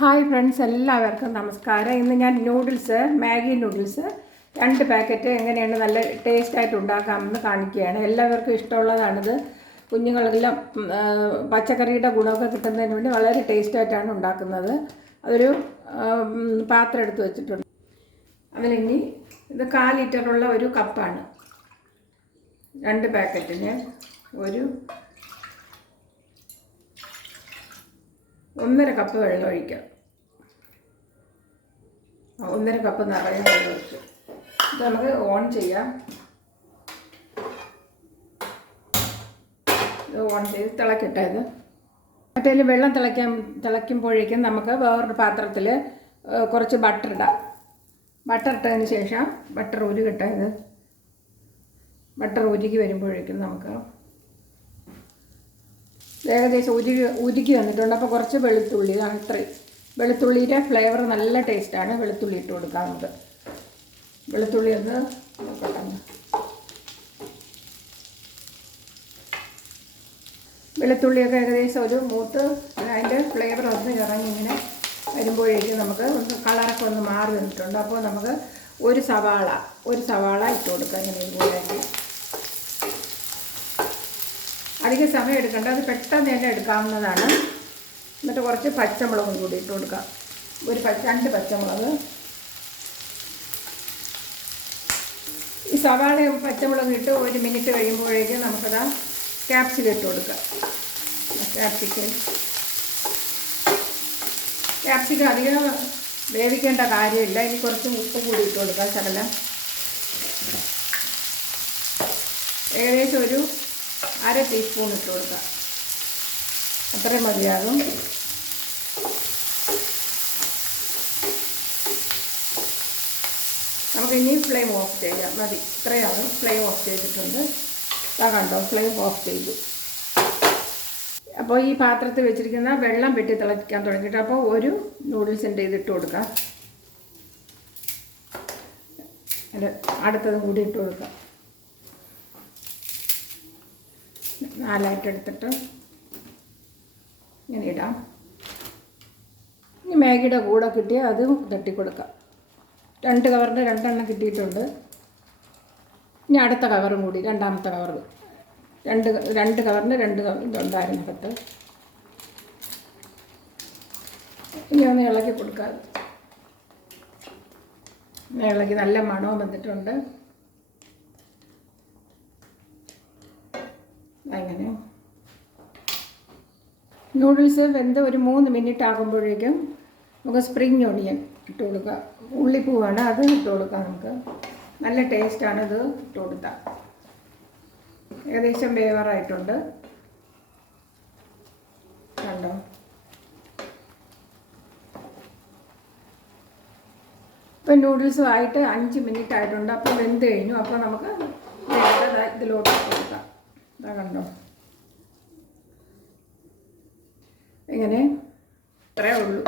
Hi friends എല്ലാവർക്കും നമസ്കാരം. ഇന്ന് ഞാൻ നൂഡിൽസ് മാഗി നൂഡിൽസ് രണ്ട് പാക്കറ്റ് എങ്ങനെയാണ് നല്ല ടേസ്റ്റായിട്ട് ഉണ്ടാക്കാമെന്ന് കാണിക്കുകയാണ്. എല്ലാവർക്കും ഇഷ്ടമുള്ളതാണിത്. കുഞ്ഞുങ്ങളെല്ലാം പച്ചക്കറിയുടെ ഗുണമൊക്കെ കിട്ടുന്നതിന് വേണ്ടി വളരെ ടേസ്റ്റായിട്ടാണ് ഉണ്ടാക്കുന്നത്. അതൊരു പാത്രം എടുത്ത് വെച്ചിട്ടുണ്ട്. അതിലിനി ഇത് കാൽ ലിറ്ററുള്ള ഒരു കപ്പാണ്. രണ്ട് പാക്കറ്റിന് ഒരു ഒന്നര കപ്പ് വെള്ളം ഒഴിക്കാം. ഒന്നര കപ്പ് നിറയെ ഇത് നമുക്ക് ഓൺ ചെയ്യാം. ഇത് ഓൺ ചെയ്ത് തിളക്കട്ടെ ഇത്. വെള്ളം തിളയ്ക്കാൻ തിളയ്ക്കുമ്പോഴേക്കും നമുക്ക് വേറൊരു പാത്രത്തിൽ കുറച്ച് ബട്ടർ ഇടാം. ബട്ടർ ഇട്ടതിന് ശേഷം ബട്ടർ ഉരുകട്ടെ ഇത്. ബട്ടർ ഉരുകി വരുമ്പോഴേക്കും നമുക്ക് ഏകദേശം ഉരുകി ഉരുകി വന്നിട്ടുണ്ട്. അപ്പോൾ കുറച്ച് വെളുത്തുള്ളി ഇതാണ് ഇത്രയും. വെളുത്തുള്ളിയുടെ ഫ്ലേവർ നല്ല ടേസ്റ്റാണ് വെളുത്തുള്ളി ഇട്ട് കൊടുക്കാറുണ്ട്. വെളുത്തുള്ളി ഒന്ന് പെട്ടെന്ന്. വെളുത്തുള്ളിയൊക്കെ ഏകദേശം ഒരു മൂത്ത് അതിന്റെ ഫ്ലേവർ ഒന്ന് ഇറങ്ങി ഇങ്ങനെ വരുമ്പോഴേക്കും നമുക്ക് ഒന്ന് കളറൊക്കെ ഒന്ന് മാറി വന്നിട്ടുണ്ട്. അപ്പോൾ നമുക്ക് ഒരു സവാള ഒരു സവാള ഇട്ട് കൊടുക്കാം ഇങ്ങനെ ഇതുപോലെയൊക്കെ. അധികം സമയം എടുക്കേണ്ട അത് പെട്ടെന്ന് തന്നെ എടുക്കാവുന്നതാണ്. എന്നിട്ട് കുറച്ച് പച്ചമുളകും കൂടി ഇട്ട് കൊടുക്കാം. ഒരു രണ്ട് പച്ചമുളക്. ഈ സവാളയും പച്ചമുളകും ഇട്ട് ഒരു മിനിറ്റ് കഴിയുമ്പോഴേക്കും നമുക്കത് ക്യാപ്സിക്കം ഇട്ട് കൊടുക്കാം. ക്യാപ്സിക്കം ക്യാപ്സിക്കം അധികം വേവിക്കേണ്ട കാര്യമില്ല. ഇനി കുറച്ച് ഉപ്പ് കൂടി ഇട്ട് കൊടുക്കാം ശകലം. ഏകദേശം ഒരു അര ടീസ്പൂൺ ഇട്ട് കൊടുക്കാം. അത്രയും മതിയാകും. നമുക്ക് ഇനി ഫ്ലെയിം ഓഫ് ചെയ്യാം. മതി. ഇത്രയാണ് ഫ്ലെയിം ഓഫ് ചെയ്തിട്ടുണ്ട്. ഇതാ കണ്ടോ ഫ്ലെയിം ഓഫ് ചെയ്തു. അപ്പോൾ ഈ പാത്രത്തിൽ വെച്ചിരിക്കുന്ന വെള്ളം വെട്ടി തിളയ്ക്കാൻ തുടങ്ങിയിട്ട് അപ്പോൾ ഒരു നൂഡിൽസിന്റെ ഇതിട്ട് കൊടുക്കാം. അല്ല അടുത്തതും കൂടി ഇട്ട് കൊടുക്കാം. നാലായിട്ട് എടുത്തിട്ട്. ഇങ്ങനെ ഇടാം. ഇനി മാഗിയുടെ കൂടെ കിട്ടിയാൽ അതും തട്ടി കൊടുക്കാം രണ്ട് കവറിന്റെ രണ്ടെണ്ണം കിട്ടിയിട്ടുണ്ട്. ഇനി അടുത്ത കവറും കൂടി രണ്ടാമത്തെ കവർ രണ്ട് രണ്ട് കവറിന്റെ രണ്ട് ഇതുണ്ടായിരുന്നു പത്ത് ഇനി ഒന്ന് ഇളക്കി കൊടുക്കാം. ഇളക്കി നല്ല മണവും വന്നിട്ടുണ്ട്. അങ്ങനെ നൂഡിൽസ് വെന്ത് ഒരു മൂന്ന് മിനിറ്റ് ആകുമ്പോഴേക്കും നമുക്ക് സ്പ്രിങ് ഓണിയൻ ഇട്ട് കൊടുക്കുക. ഉള്ളിപ്പൂവാണ് അത് ഇട്ട് കൊടുക്കാം നമുക്ക്. നല്ല ടേസ്റ്റാണ് ഇത് ഇട്ട് കൊടുത്താൽ ഏകദേശം വേവറായിട്ടുണ്ട് കണ്ടോ? ഇപ്പം നൂഡിൽസും ആയിട്ട് അഞ്ച് മിനിറ്റ് ആയിട്ടുണ്ട്. അപ്പോൾ വെന്ത് കഴിഞ്ഞു. അപ്പോൾ നമുക്ക് ഇതിലോട്ട് കൊടുക്കാം. ഇതാ കണ്ടോ? ഇങ്ങനെ ഇത്രയേ ഉള്ളൂ.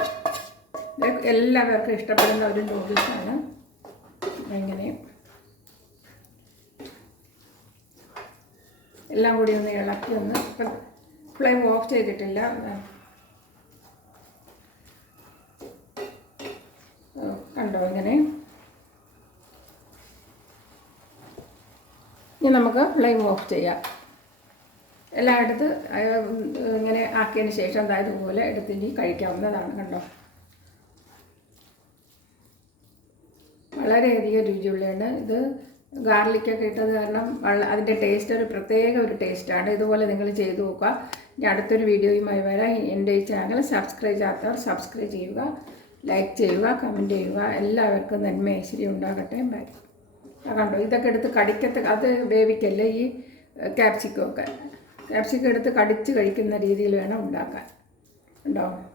എല്ലാവർക്കും ഇഷ്ടപ്പെടുന്ന ഒരു നൂഡിൽസാണ് ഇങ്ങനെ എല്ലാം കൂടി ഒന്ന് ഇളക്കി ഒന്ന് ഫ്ലെയിം ഓഫ് ചെയ്തിട്ടില്ല. കണ്ടോ ഇങ്ങനെ? ഇനി നമുക്ക് ഫ്ലെയിം ഓഫ് ചെയ്യാം. എല്ലാം എടുത്ത് ഇങ്ങനെ ആക്കിയതിന് ശേഷം അതായത് പോലെ എടുത്തിനി കഴിക്കാവുന്നതാണ് കണ്ടോ? വളരെയധികം രുചിയുള്ളതാണ്. ഇത് ഗാർലിക്കൊക്കെ ഇട്ടത് കാരണം അതിന്റെ ടേസ്റ്റ് ഒരു പ്രത്യേക ഒരു ടേസ്റ്റാണ്. ഇതുപോലെ നിങ്ങൾ ചെയ്തു നോക്കുക. ഇനി അടുത്തൊരു വീഡിയോയുമായി വരാം. എന്റെ ഈ ചാനൽ സബ്സ്ക്രൈബ് ചെയ്യാത്തവർ സബ്സ്ക്രൈബ് ചെയ്യുക ലൈക്ക് ചെയ്യുക കമന്റ് ചെയ്യുക. എല്ലാവർക്കും നന്മ ഐശ്വര്യം ഉണ്ടാകട്ടെ. ബൈ. കണ്ടോ? ഇതൊക്കെ എടുത്ത് കടിക്കത്ത് അത് വേവിക്കല്ലേ ഈ ക്യാപ്സിക്കം ഒക്കെ? ക്യാപ്സിക്കം എടുത്ത് കടിച്ച് കഴിക്കുന്ന രീതിയിൽ വേണം ഉണ്ടാക്കാൻ. ഉണ്ടോ?